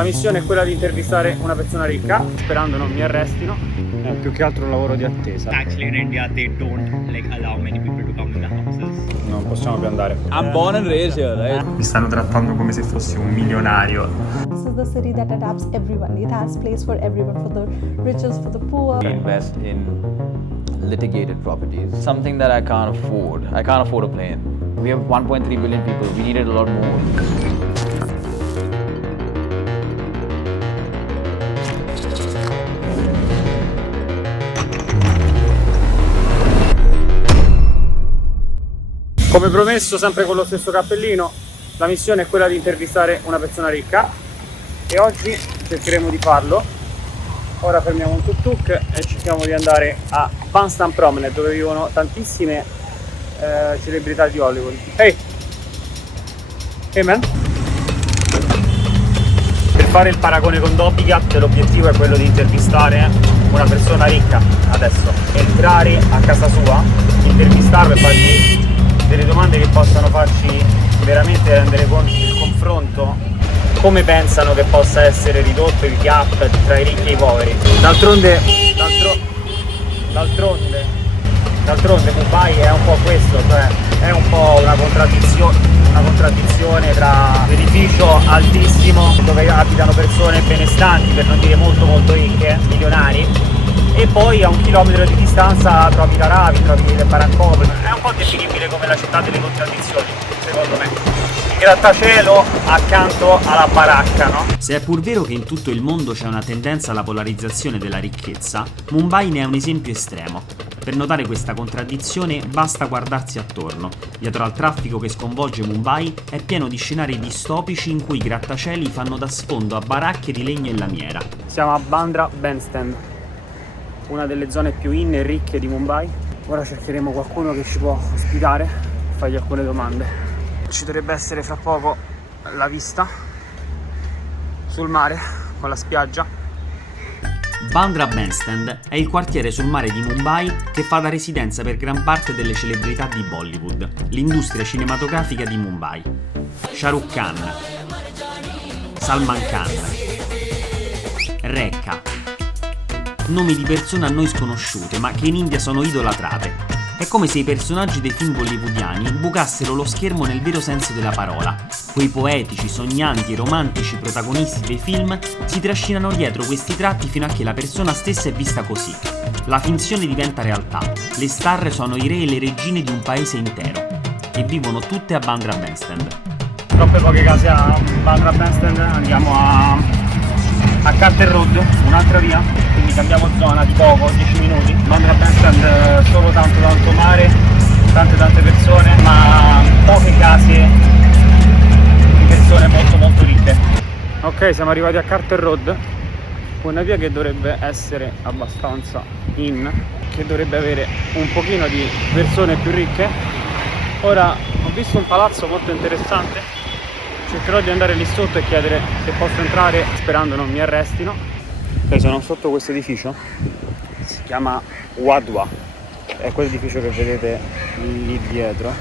La missione è quella di intervistare una persona ricca, sperando non mi arrestino. È più che altro un lavoro di attesa. Actually in India they don't like allow many people to come to the houses. Non possiamo più andare. I'm born and raised here, right? Mi stanno trattando come se fossi un milionario. This is the city that adapts everyone. It has place for everyone, for the richest, for the poor. Invest in litigated properties, something that I can't afford. I can't afford a plane. We have 1.3 billion people. We needed a lot more. Come promesso, sempre con lo stesso cappellino, la missione è quella di intervistare una persona ricca e oggi cercheremo di farlo. Ora fermiamo un tuk-tuk e cerchiamo di andare a Bandstand Promenade, dove vivono tantissime celebrità di Hollywood. Hey! Hey man! Per fare il paragone con Dobby Cat, l'obiettivo è quello di intervistare una persona ricca adesso. Entrare a casa sua, intervistarlo e fargli delle domande che possano farci veramente rendere conto del confronto, come pensano che possa essere ridotto il gap tra i ricchi e i poveri. D'altronde Mumbai è un po' questo, cioè è un po' una contraddizione tra l'edificio altissimo dove abitano persone benestanti, per non dire molto molto ricche, milionari, e poi a 1 chilometro di distanza trovi la Ravi, trovi le Barancopole. È un po' definibile come la città delle contraddizioni, secondo me. Il grattacielo accanto alla baracca, no? Se è pur vero che in tutto il mondo c'è una tendenza alla polarizzazione della ricchezza, Mumbai ne è un esempio estremo. Per notare questa contraddizione basta guardarsi attorno. Dietro al traffico che sconvolge Mumbai è pieno di scenari distopici in cui i grattacieli fanno da sfondo a baracche di legno e lamiera. Siamo a Bandra Bandstand, una delle zone più in e ricche di Mumbai. Ora cercheremo qualcuno che ci può ospitare e fargli alcune domande. Ci dovrebbe essere fra poco la vista sul mare con la spiaggia. Bandra Bandstand è il quartiere sul mare di Mumbai che fa da residenza per gran parte delle celebrità di Bollywood, l'industria cinematografica di Mumbai. Shah Rukh Khan, Salman Khan, Rekha. Nomi di persone a noi sconosciute, ma che in India sono idolatrate. È come se i personaggi dei film bollywoodiani bucassero lo schermo nel vero senso della parola. Quei poetici, sognanti e romantici protagonisti dei film si trascinano dietro questi tratti fino a che la persona stessa è vista così. La finzione diventa realtà. Le star sono i re e le regine di un paese intero. E vivono tutte a Bandra Bandstand. Troppe poche case a Bandra Bandstand, andiamo a Carter Road, un'altra via, quindi cambiamo zona di poco, 10 minuti. Bandra Bandstand solo tanto mare, tante persone, ma poche case di persone molto ricche. Ok, siamo arrivati a Carter Road, una via che dovrebbe essere abbastanza in, che dovrebbe avere un pochino di persone più ricche. Ora ho visto un palazzo molto interessante. Cercherò di andare lì sotto e chiedere se posso entrare, sperando non mi arrestino. Sono sotto questo edificio, si chiama Wadhwa, è quell'edificio che vedete lì dietro.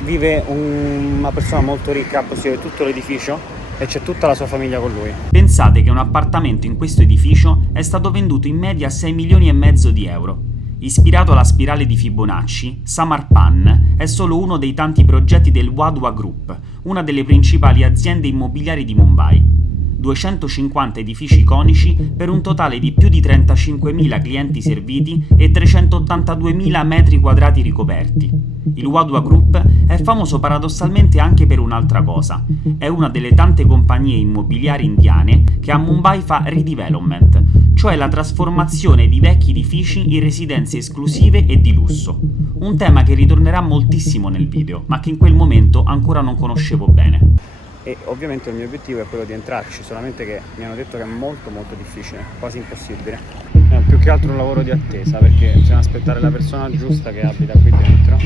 Vive una persona molto ricca, possiede tutto l'edificio e c'è tutta la sua famiglia con lui. Pensate che un appartamento in questo edificio è stato venduto in media a 6,5 milioni di euro. Ispirato alla spirale di Fibonacci, Samarpan è solo uno dei tanti progetti del Wadhwa Group, una delle principali aziende immobiliari di Mumbai. 250 edifici iconici per un totale di più di 35.000 clienti serviti e 382.000 metri quadrati ricoperti. Il Wadhwa Group è famoso paradossalmente anche per un'altra cosa. È una delle tante compagnie immobiliari indiane che a Mumbai fa redevelopment, cioè la trasformazione di vecchi edifici in residenze esclusive e di lusso. Un tema che ritornerà moltissimo nel video, ma che in quel momento ancora non conoscevo bene. E ovviamente il mio obiettivo è quello di entrarci, solamente che mi hanno detto che è molto difficile, quasi impossibile. È più che altro un lavoro di attesa, perché bisogna aspettare la persona giusta che abita qui dentro.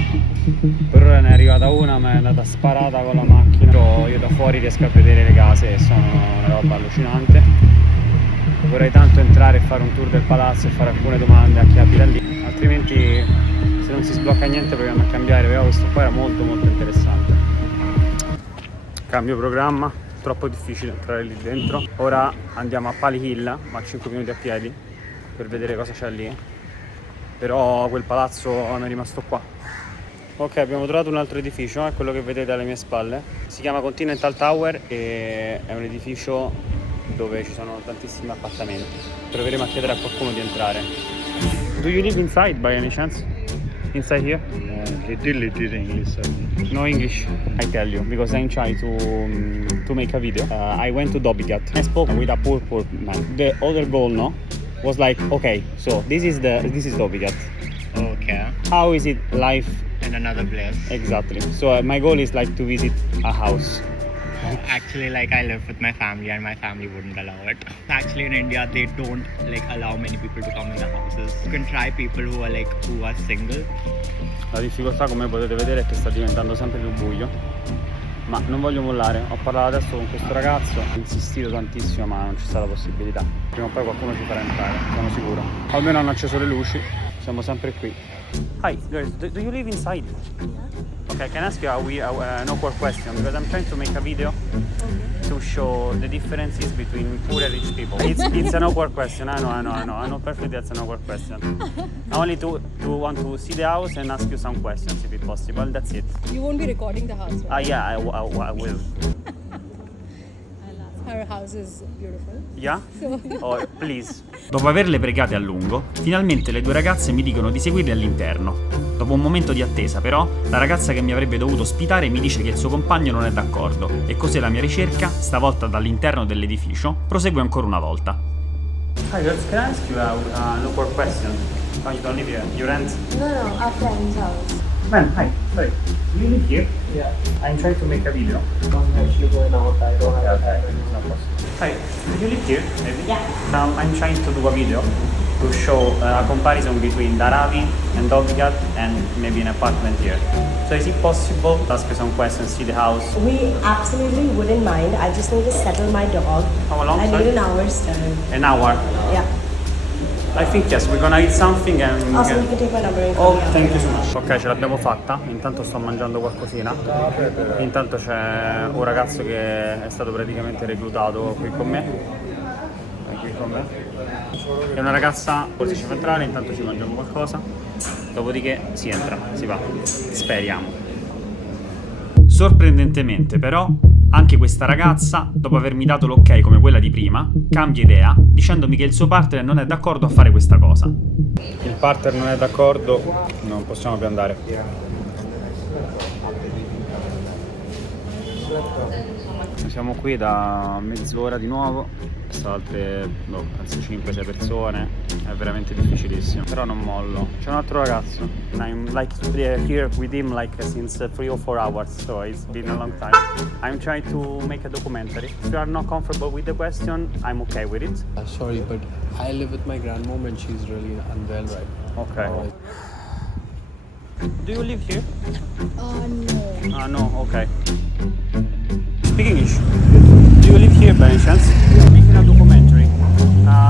Per ora ne è arrivata una, ma è andata sparata con la macchina. Io da fuori riesco a vedere le case e sono una roba allucinante. Vorrei tanto entrare e fare un tour del palazzo e fare alcune domande a chi abita lì, altrimenti se non si sblocca niente proviamo a cambiare, però questo qua era molto interessante. Cambio programma, troppo difficile entrare lì dentro. Ora andiamo a Pali Hill, ma 5 minuti a piedi, per vedere cosa c'è lì. Però quel palazzo mi è rimasto qua. Ok, abbiamo trovato un altro edificio, è quello che vedete alle mie spalle. Si chiama Continental Tower e è un edificio dove ci sono tantissimi appartamenti. Proveremo a chiedere a qualcuno di entrare. Do you live inside by any chance? Inside here? Little English. No English. I tell you because I'm trying to make a video. I went to Dhobi Ghat. I spoke with a poor man. The other goal, no, was like, okay, so this is Dhobi Ghat. Okay. How is it life? In another place. Exactly. So my goal is like to visit a house. Actually, like I live with my family and my family wouldn't allow it. Actually, in India, they don't like allow many people to come in the houses. You can try people who are single. La difficoltà, come potete vedere, è che sta diventando sempre più buio. Ma non voglio mollare. Ho parlato adesso con questo ragazzo, ho insistito tantissimo, ma non c'è stata possibilità. Prima o poi qualcuno ci farà entrare, sono sicuro. Almeno hanno acceso le luci, siamo sempre qui. Hi, girls, do you live inside? Okay, can I ask you an awkward question? Because I'm trying to make a video to show the differences between poor and rich people. It's an awkward question, I know perfectly that's an awkward question. I only to want to see the house and ask you some questions if it's possible, that's it. You won't be recording the house, right? Yeah, I will. Her house is beautiful. Yeah? Oh, please. Dopo averle pregate a lungo, finalmente le due ragazze mi dicono di seguirle all'interno. Dopo un momento di attesa, però, la ragazza che mi avrebbe dovuto ospitare mi dice che il suo compagno non è d'accordo e così la mia ricerca, stavolta dall'interno dell'edificio, prosegue ancora una volta. Hi girls, can I ask you an awkward question? Oh, you don't live here, you rent? No, our friend's house. Man, hi, sorry. Do you live here? Yeah. I'm trying to make a video. I'm actually going out. I don't have time. It's not possible. Hi, do you live here? Maybe? Yeah. I'm trying to do a video to show a comparison between Dharavi and Dhobi Ghat and maybe an apartment here. So is it possible to ask you some questions, see the house? We absolutely wouldn't mind. I just need to settle my dog. How long, I sorry? need an hour's time. An hour? Yeah. I think yes, we're gonna eat something and... Also, you can take my number and Oh, call me thank you after. so much. Ok, ce l'abbiamo fatta. Intanto sto mangiando qualcosina. Intanto c'è un ragazzo che è stato praticamente reclutato qui con me. È qui con me. È una ragazza, forse ci fa entrare, intanto ci mangiamo qualcosa. Dopodiché si entra, si va. Speriamo. Sorprendentemente, però, anche questa ragazza, dopo avermi dato l'ok come quella di prima, cambia idea, dicendomi che il suo partner non è d'accordo a fare questa cosa. Il partner non è d'accordo, non possiamo più andare. Siamo qui da mezz'ora di nuovo, sono altre penso 5-6 persone, è veramente difficilissimo, però non mollo. C'è un altro ragazzo, I'm like here with him like since 3 or 4 hours, so it's been a long time. I'm trying to make a documentary. If you are not comfortable with the question, I'm okay with it. Sorry, but I live with my grandmom and she's really unwell right now. Okay. Do you live here? No. Ah no, okay. Speak English. Do you live here by any chance? We are making a documentary,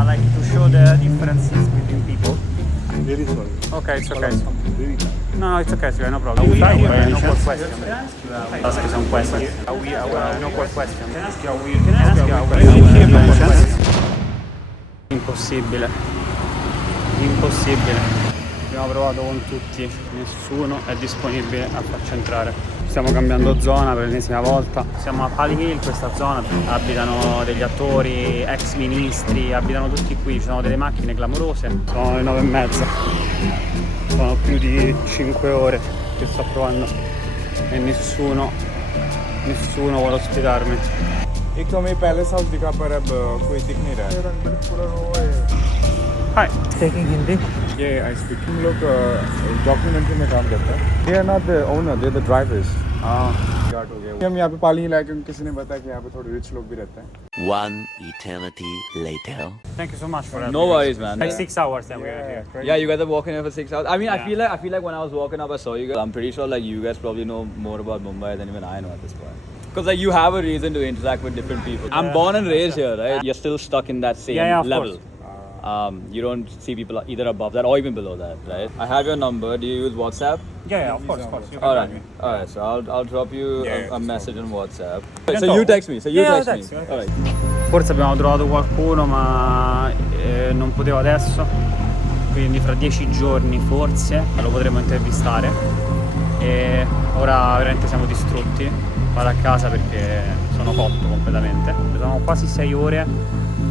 like to show the differences between people. I'm very sorry. Okay, it's okay. Very bad. No, it's okay, no problem. Do you live here by any chance? Ask you some questions. No question. Can I ask you a weird? Can I ask you a weird? Do you live here by any chance? Impossibile. Impossibile. Abbiamo provato con tutti, nessuno è disponibile a farci entrare. Stiamo cambiando zona per l'ennesima volta. Siamo a Pali Hill, questa zona, abitano degli attori, ex ministri, abitano tutti qui, ci sono delle macchine clamorose. Sono le 9:30, sono più di 5 ore che sto provando e nessuno vuole ospitarmi. एक तो हमें palace house दिखा पर अब कोई दिख नहीं रहा है। Hi. Speaking Hindi? ये I speak हम लोग डॉक्यूमेंट्री में काम करते हैं। They are not the owner, they are the drivers। Start हो गया। हम यहाँ पे पाली हिल आए क्योंकि किसी ने बताया कि यहाँ पे थोड़े रिच लोग भी रहते हैं। One eternity later. Thank you so much for that. No worries, man. Like 6 hours and we're here. Yeah, you guys are walking here for 6 hours. I mean, Yeah. I feel like when I was walking up, I saw you guys. I'm pretty sure like you guys probably know more about Mumbai than even I know at this point. Because like you have a reason to interact with different people. I'm born and raised here, right? You're still stuck in that same Yeah, of level. course. You don't see people either above that or even below that, right? I have your number. Do you use WhatsApp? Yeah, of course. You can All tell right. me. All right. So I'll drop you a message on WhatsApp. can So talk. you text me. Yeah, Text text me. me. All right. Forse abbiamo trovato qualcuno, ma non potevo adesso, quindi fra 10 giorni forse lo potremo intervistare. E ora veramente siamo distrutti, vado a casa perché sono cotto completamente. Sono quasi 6 ore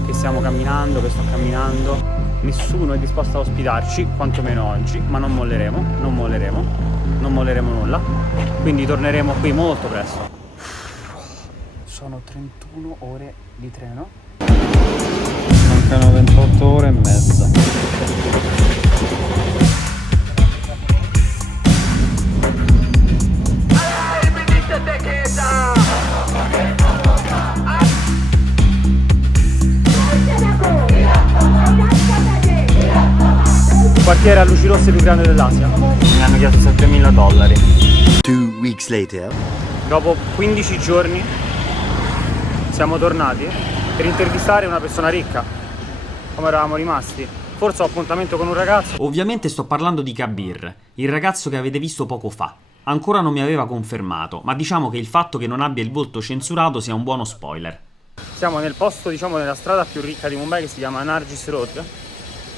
che stiamo camminando, che sto camminando, nessuno è disposto a ospitarci, quantomeno oggi, ma non molleremo nulla, quindi torneremo qui molto presto. Sono 31 ore di treno, mancano 28 ore e mezza. Il quartiere a luci rosse più grande dell'Asia. Mi hanno chiesto $7.000. 2 weeks later. Dopo 15 giorni siamo tornati per intervistare una persona ricca, come eravamo rimasti. Forse ho appuntamento con un ragazzo. Ovviamente sto parlando di Kabir, il ragazzo che avete visto poco fa. Ancora non mi aveva confermato, ma diciamo che il fatto che non abbia il volto censurato sia un buono spoiler. Siamo nel posto, diciamo, nella strada più ricca di Mumbai che si chiama Nargis Road.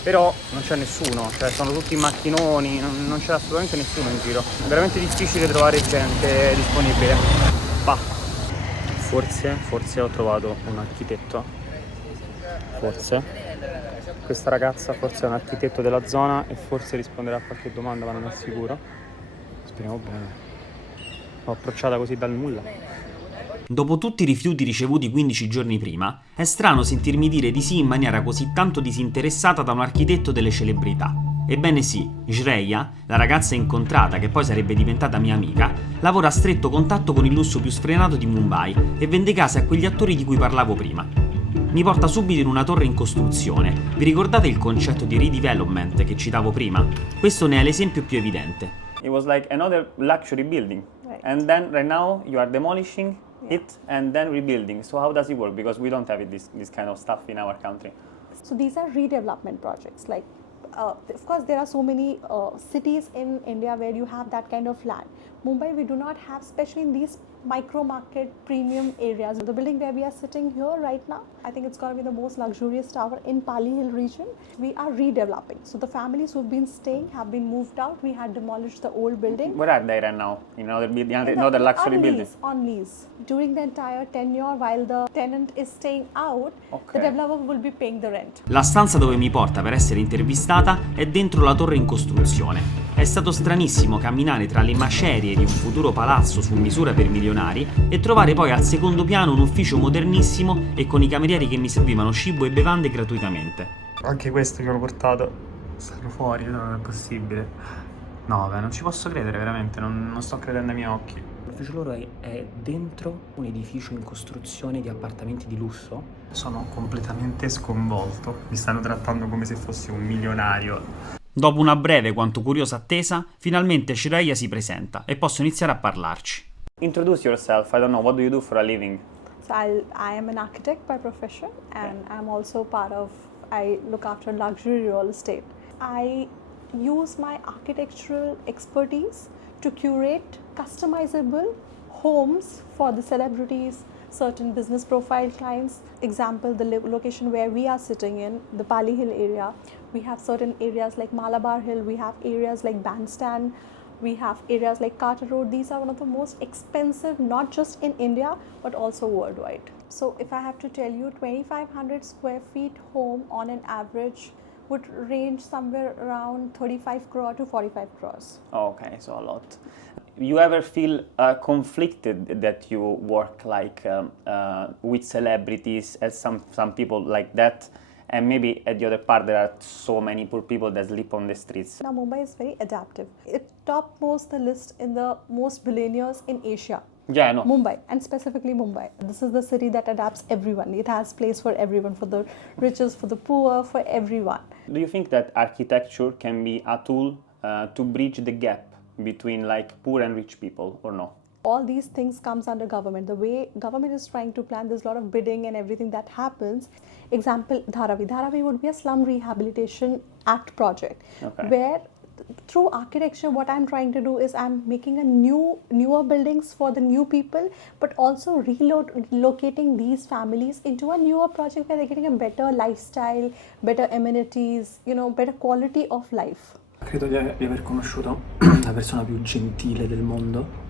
Però non c'è nessuno, cioè sono tutti macchinoni, non c'è assolutamente nessuno in giro. È veramente difficile trovare gente disponibile. Bah. Forse ho trovato un architetto. Forse. Questa ragazza forse è un architetto della zona e forse risponderà a qualche domanda, ma non è sicuro. Speriamo bene. L'ho approcciata così dal nulla. Dopo tutti i rifiuti ricevuti 15 giorni prima, è strano sentirmi dire di sì in maniera così tanto disinteressata da un architetto delle celebrità. Ebbene sì, Shreya, la ragazza incontrata che poi sarebbe diventata mia amica, lavora a stretto contatto con il lusso più sfrenato di Mumbai e vende case a quegli attori di cui parlavo prima. Mi porta subito in una torre in costruzione. Vi ricordate il concetto di redevelopment che citavo prima? Questo ne è l'esempio più evidente. It was like another luxury building. Right. And then right now you are demolishing it and then rebuilding. So how does it work? Because we don't have this kind of stuff in our country. So these are redevelopment projects. Like, of course, there are so many cities in India where you have that kind of land. Mumbai, we do not have, especially in these micro market premium areas. The building where we are sitting here right now, I think it's going to be the most luxurious tower in Pali Hill region. We are redeveloping. So the families who've been staying have been moved out. We had demolished the old building. Where are they right now? In another luxury building? On lease. During the entire tenure, while the tenant is staying out, the developer will be paying the rent. La stanza dove mi porta per essere intervistata è dentro la torre in costruzione. È stato stranissimo camminare tra le macerie di un futuro palazzo su misura per milionari e trovare poi al secondo piano un ufficio modernissimo e con i camerieri che mi servivano cibo e bevande gratuitamente. Anche questo che ho portato stanno fuori, non è possibile. No, beh, non ci posso credere veramente, non sto credendo ai miei occhi. L'ufficio loro è dentro un edificio in costruzione di appartamenti di lusso. Sono completamente sconvolto. Mi stanno trattando come se fossi un milionario. Dopo una breve quanto curiosa attesa, finalmente Shreya si presenta e posso iniziare a parlarci. Introduce yourself. I don't know, what do you do for a living? So I am an architect by profession, and I'm also I look after luxury real estate. I use my architectural expertise to curate customizable homes for the celebrities, certain business profile clients. Example, the location where we are sitting in, the Pali Hill area. We have certain areas like Malabar Hill, we have areas like Bandstand, we have areas like Carter Road. These are one of the most expensive, not just in India, but also worldwide. So if I have to tell you, 2,500 square feet home on an average would range somewhere around 35 crore to 45 crores. Okay, so a lot. You ever feel conflicted that you work like with celebrities as some people like that, and maybe at the other part there are so many poor people that sleep on the streets? Now Mumbai is very adaptive. It topmost the list in the most billionaires in Asia. Yeah, I know. Mumbai, and specifically Mumbai. This is the city that adapts everyone. It has place for everyone, for the riches, for the poor, for everyone. Do you think that architecture can be a tool to bridge the gap between like poor and rich people, or no? All these things comes under government. The way government is trying to plan, there's a lot of bidding and everything that happens. Example, Dharavi. Dharavi would be a slum rehabilitation act project, where through architecture, what I'm trying to do is I'm making a newer buildings for the new people, but also relocating these families into a newer project where they're getting a better lifestyle, better amenities, better quality of life. Credo di aver conosciuto la persona più gentile del mondo,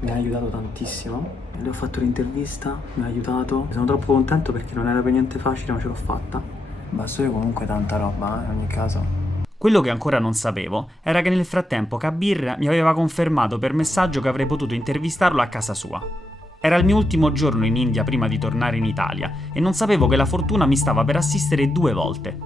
mi ha aiutato tantissimo, le ho fatto l'intervista, mi ha aiutato, sono troppo contento perché non era per niente facile ma ce l'ho fatta. Basta, io comunque tanta roba in ogni caso. Quello che ancora non sapevo era che nel frattempo Kabir mi aveva confermato per messaggio che avrei potuto intervistarlo a casa sua. Era il mio ultimo giorno in India prima di tornare in Italia e non sapevo che la fortuna mi stava per assistere 2 volte.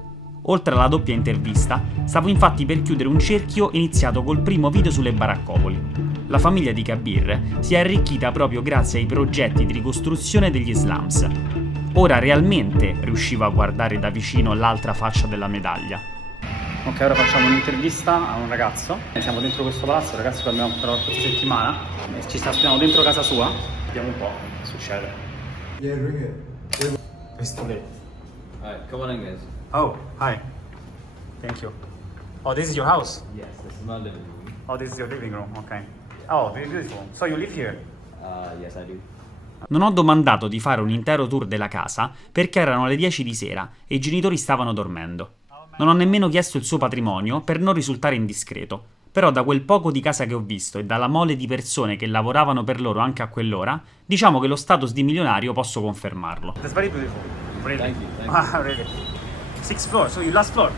Oltre alla doppia intervista, stavo infatti per chiudere un cerchio iniziato col primo video sulle baraccopoli. La famiglia di Kabir si è arricchita proprio grazie ai progetti di ricostruzione degli slums. Ora realmente riuscivo a guardare da vicino l'altra faccia della medaglia. Ok, ora facciamo un'intervista a un ragazzo. Siamo dentro questo palazzo, ragazzi, che abbiamo per la questa settimana. E ci sta aspettando dentro casa sua. Vediamo un po' che succede. Yeah, ring it. Questo lì. Alright, come on in, guys. Oh, hi. Thank you. Oh, this is your house? Yes, this is my living room. Oh, this is your living room, okay. Oh, very beautiful. So you live here? Yes, I do. Non ho domandato di fare un intero tour della casa perché erano le 10 di sera e i genitori stavano dormendo. Non ho nemmeno chiesto il suo patrimonio per non risultare indiscreto, però da quel poco di casa che ho visto e dalla mole di persone che lavoravano per loro anche a quell'ora, diciamo che lo status di milionario posso confermarlo. That's very beautiful. Really? Thank you. Really. 6th floor, so you last floor?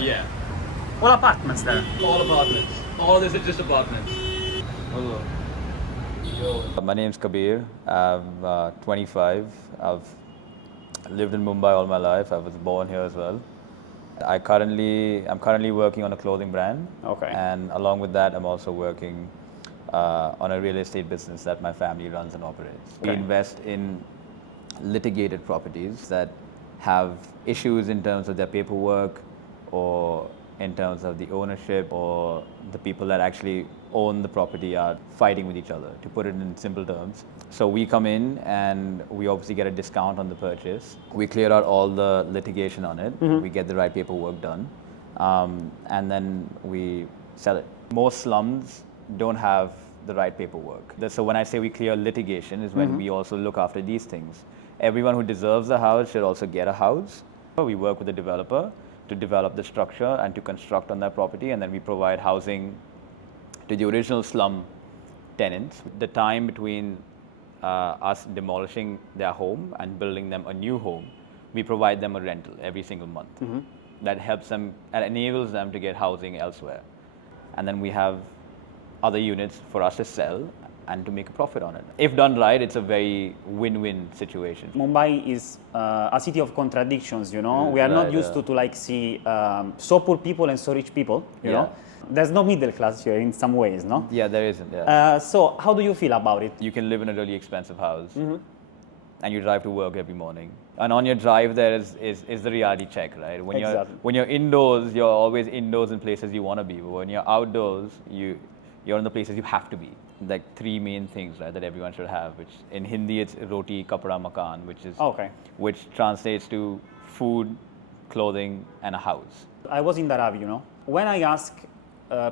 Yeah. All apartments there? All apartments. All of this is just apartments. My name's Kabir. I'm 25. I've lived in Mumbai all my life. I was born here as well. I'm currently working on a clothing brand. Okay. And along with that, I'm also working on a real estate business that my family runs and operates. Okay. We invest in litigated properties that have issues in terms of their paperwork or in terms of the ownership, or the people that actually own the property are fighting with each other, to put it in simple terms. So we come in and we obviously get a discount on the purchase. We clear out all the litigation on it. We get the right paperwork done. And then we sell it. Most slums don't have the right paperwork. So when I say we clear litigation is when we also look after these things. Everyone who deserves a house should also get a house. We work with the developer to develop the structure and to construct on that property, and then we provide housing to the original slum tenants. The time between us demolishing their home and building them a new home, we provide them a rental every single month. That helps them and enables them to get housing elsewhere. And then we have other units for us to sell and to make a profit on it. If done right, it's a very win-win situation. Mumbai is a city of contradictions, you know. We are not used to like see so poor people and so rich people, you know. There's no middle class here in some ways, no? Yeah, there isn't. Yeah. So how do you feel about it? You can live in a really expensive house and you drive to work every morning. And on your drive there is the reality check, right? When you're indoors, you're always indoors in places you want to be. But when you're outdoors, you're in the places you have to be. Like 3 main things, right, that everyone should have, which in Hindi it's roti, kapra, makan, which translates to food, clothing, and a house. I was in Dharavi, you know. When I ask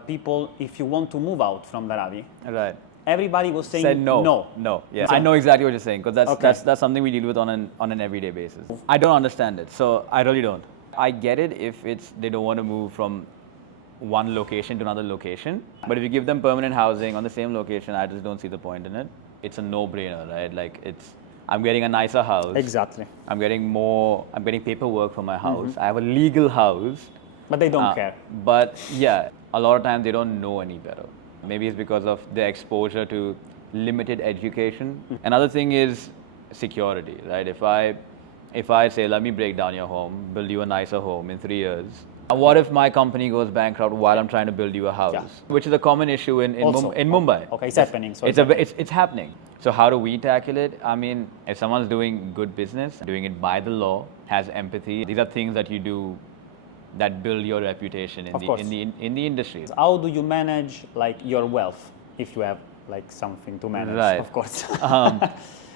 people if you want to move out from Dharavi, right, everybody was saying said no. No. Yeah, I know exactly what you're saying, because that's something we deal with on an everyday basis. I don't understand it, so I really don't. I get it if they don't want to move from one location to another location, but if you give them permanent housing on the same location, I just don't see the point in it. It's a no-brainer, right? Like I'm getting a nicer house. Exactly. I'm getting paperwork for my house. I have a legal house. But they don't care. But yeah, a lot of times they don't know any better. Maybe it's because of their exposure to limited education. Another thing is security, right? If I say, let me break down your home, build you a nicer home in 3 years, what if my company goes bankrupt while I'm trying to build you a house? Which is a common issue in Mumbai. Okay, it's happening. So it's happening. So how do we tackle it? I mean, if someone's doing good business, doing it by the law, has empathy, these are things that you do that build your reputation in the industry. How do you manage like your wealth if you have like something to manage, Right. of course.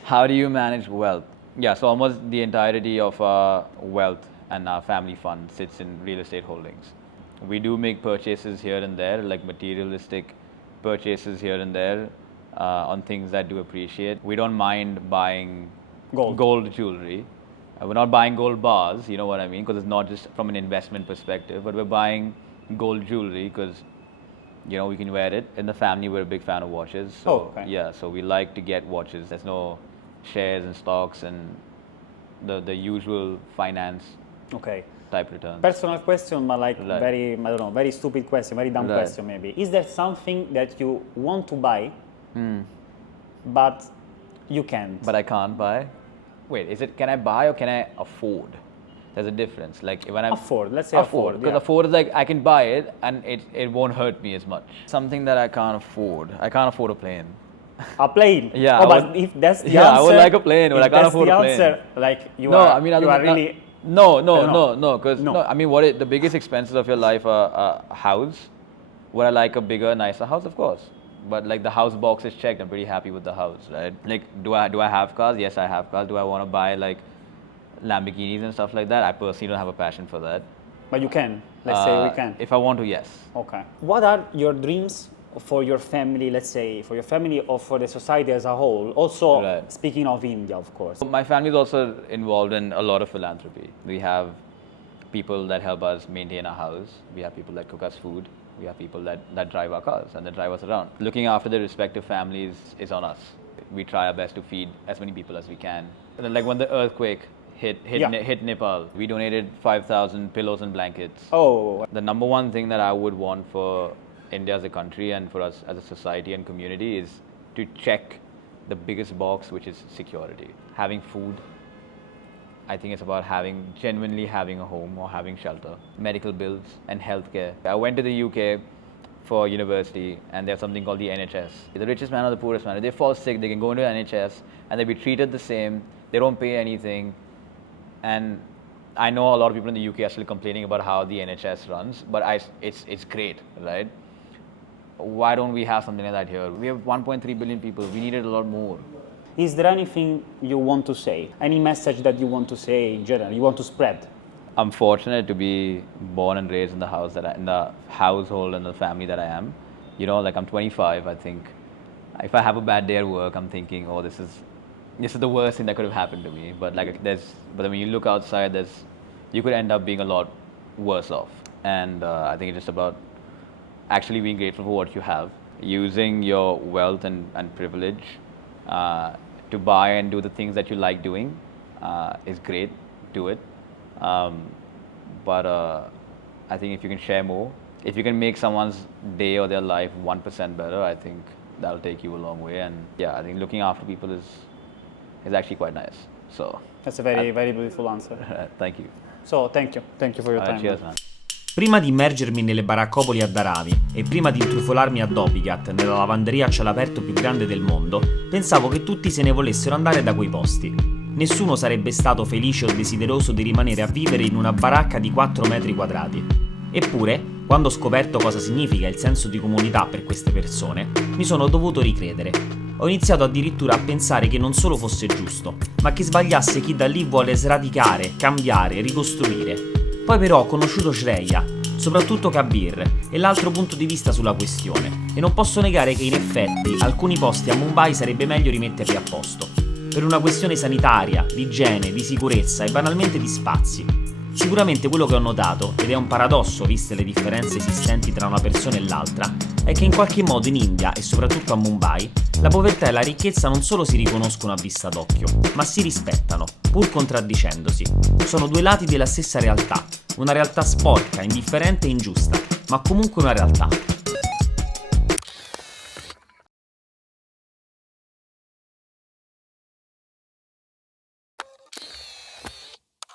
How do you manage wealth? Yeah, so almost the entirety of our wealth and our family fund sits in real estate holdings. We do make purchases here and there, like materialistic purchases here and there on things that do appreciate. We don't mind buying gold jewelry. We're not buying gold bars, you know what I mean? Because it's not just from an investment perspective, but we're buying gold jewelry because, you know, we can wear it. In the family, we're a big fan of watches. So, yeah, so we like to get watches. There's no shares and stocks and the usual finance type returns. Personal question, but like very, I don't know, very stupid question, very dumb question maybe. Is there something that you want to buy, but you can't? But I can't buy? Wait, is it can I buy or can I afford? There's a difference. Like when I afford, let's say afford. Because afford is like I can buy it and it won't hurt me as much. Something that I can't afford. I can't afford a plane. A plane? Yeah. Oh, but if that's the answer, I would like a plane, but I can't afford a plane. Answer, like you are really. No. Because I mean, the biggest expenses of your life are a house. Would I like a bigger, nicer house? Of course. But like the house box is checked. I'm pretty happy with the house, right? Like, do I have cars? Yes, I have cars. Do I want to buy like Lamborghinis and stuff like that? I personally don't have a passion for that. But you can. Let's say we can. If I want to, yes. Okay. What are your dreams for your family? Let's say for your family or for the society as a whole. Also, speaking of India, of course. My family is also involved in a lot of philanthropy. We have people that help us maintain our house. We have people that cook us food. We have people that drive our cars and that drive us around. Looking after their respective families is on us. We try our best to feed as many people as we can. Like when the earthquake hit Nepal, we donated 5,000 pillows and blankets. Oh. The number one thing that I would want for India as a country and for us as a society and community is to check the biggest box, which is security. Having food. I think it's about genuinely having a home or having shelter, medical bills and healthcare. I went to the UK for university and they have something called the NHS. The richest man or the poorest man, if they fall sick, they can go into NHS and they'll be treated the same. They don't pay anything. And I know a lot of people in the UK are still complaining about how the NHS runs, but it's great, right? Why don't we have something like that here? We have 1.3 billion people. We needed a lot more. Is there anything you want to say? Any message that you want to say in general, you want to spread? I'm fortunate to be born and raised in the household and the family that I am. You know, like I'm 25, I think. If I have a bad day at work, I'm thinking, oh, this is the worst thing that could have happened to me. But when you look outside, you could end up being a lot worse off. And I think it's just about actually being grateful for what you have, using your wealth and privilege to buy and do the things that you like doing is great. Do it. But I think if you can share more, if you can make someone's day or their life 1% better, I think that'll take you a long way. And yeah, I think looking after people is actually quite nice. So that's a very, very beautiful answer. Thank you. So thank you for your time. Cheers, man. Prima di immergermi nelle baraccopoli a Dharavi e prima di intrufolarmi a Dhobigat, nella lavanderia a cielo aperto più grande del mondo, pensavo che tutti se ne volessero andare da quei posti. Nessuno sarebbe stato felice o desideroso di rimanere a vivere in una baracca di 4 metri quadrati. Eppure, quando ho scoperto cosa significa il senso di comunità per queste persone, mi sono dovuto ricredere. Ho iniziato addirittura a pensare che non solo fosse giusto, ma che sbagliasse chi da lì vuole sradicare, cambiare, ricostruire. Poi però ho conosciuto Shreya, soprattutto Kabir, e l'altro punto di vista sulla questione, e non posso negare che in effetti alcuni posti a Mumbai sarebbe meglio rimetterli a posto, per una questione sanitaria, di igiene, di sicurezza e banalmente di spazi. Sicuramente quello che ho notato, ed è un paradosso viste le differenze esistenti tra una persona e l'altra, è che in qualche modo in India e soprattutto a Mumbai la povertà e la ricchezza non solo si riconoscono a vista d'occhio, ma si rispettano, pur contraddicendosi. Sono due lati della stessa realtà, una realtà sporca, indifferente e ingiusta, ma comunque una realtà.